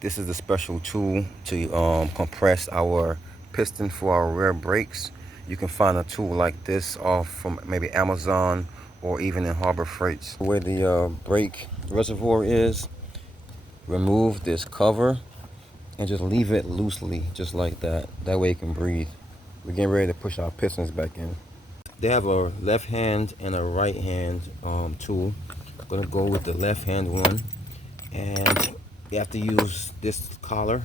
This is the special tool to compress our piston for our rear brakes. You can find a tool like this off from maybe Amazon or even in Harbor Freights. Where the brake reservoir is, remove this cover and just leave it loosely, just like that. That way it can breathe. We're getting ready to push our pistons back in. They have a left hand and a right hand tool. I'm gonna go with the left hand one, and you have to use this collar.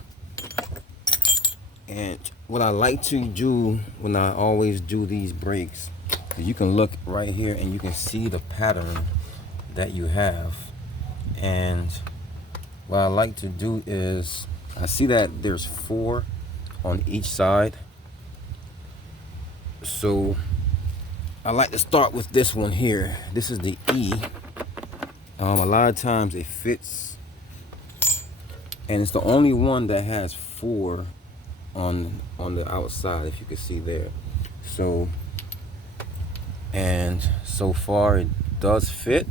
And what I like to do when I always do these brakes is you can look right here and you can see the pattern that you have. And what I like to do is, I see that there's 4 on each side. So I like to start with this one here. This is the E. A lot of times it fits, and it's the only one that has 4 on the outside, if you can see there. So, and so far it does fit,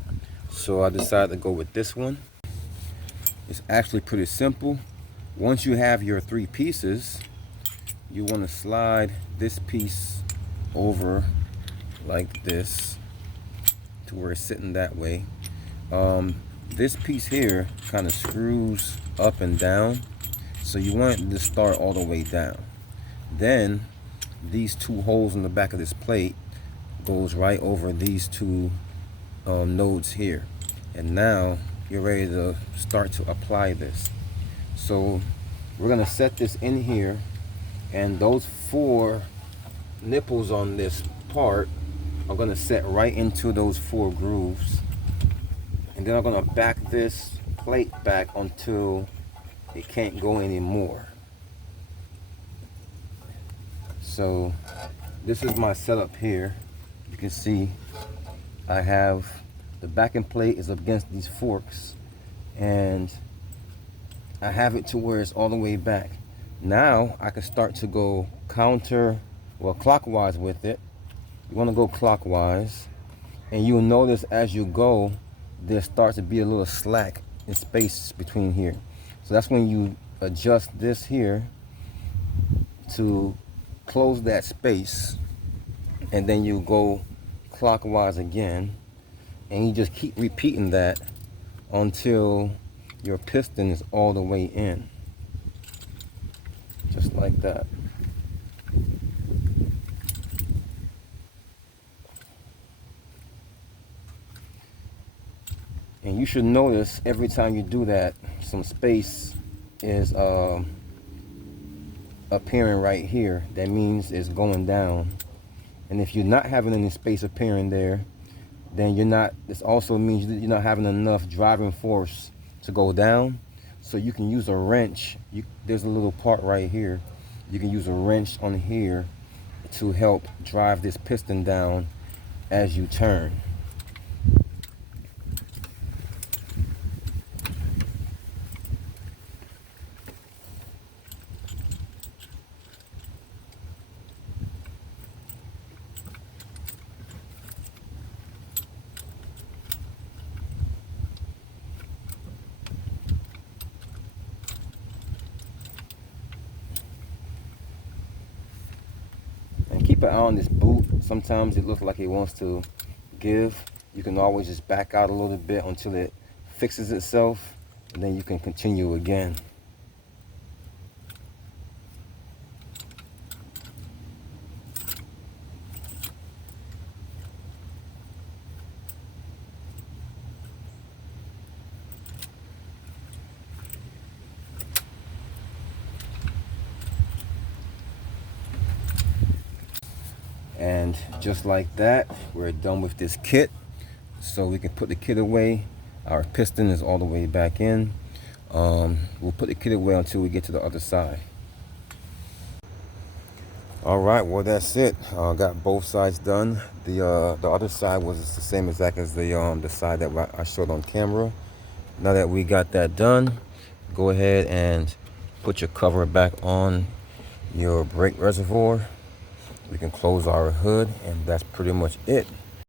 so I decided to go with this one. It's actually pretty simple. Once you have your 3 pieces, you want to slide this piece over like this to where it's sitting that way. This piece here kind of screws up and down, so you want it to start all the way down. Then these 2 holes in the back of this plate goes right over these 2 nodes here, and now you're ready to start to apply this. So we're gonna set this in here, and those 4 nipples on this part are gonna set right into those 4 grooves, and then I'm gonna back this plate back until it can't go anymore. So this is my setup here. You can see I have the backing plate is against these forks, and I have it to where it's all the way back. Now I can start to go clockwise with it. You want to go clockwise, and you'll notice as you go there starts to be a little slack in space between here. So that's when you adjust this here to close that space, and then you go clockwise again, and you just keep repeating that until your piston is all the way in, just like that. And you should notice every time you do that, some space is appearing right here. That means it's going down. And if you're not having any space appearing there, then this also means that you're not having enough driving force to go down. So you can use a wrench. There's a little part right here. You can use a wrench on here to help drive this piston down as you turn. And keep an eye on this boot. Sometimes it looks like it wants to give. You can always just back out a little bit until it fixes itself, and then you can continue again. And just like that, we're done with this kit. So we can put the kit away. Our piston is all the way back in. We'll put the kit away until we get to the other side. All right, well that's it. Got both sides done. The other side was the same exact as the side that I showed on camera. Now that we got that done, go ahead and put your cover back on your brake reservoir. We can close our hood, and that's pretty much it.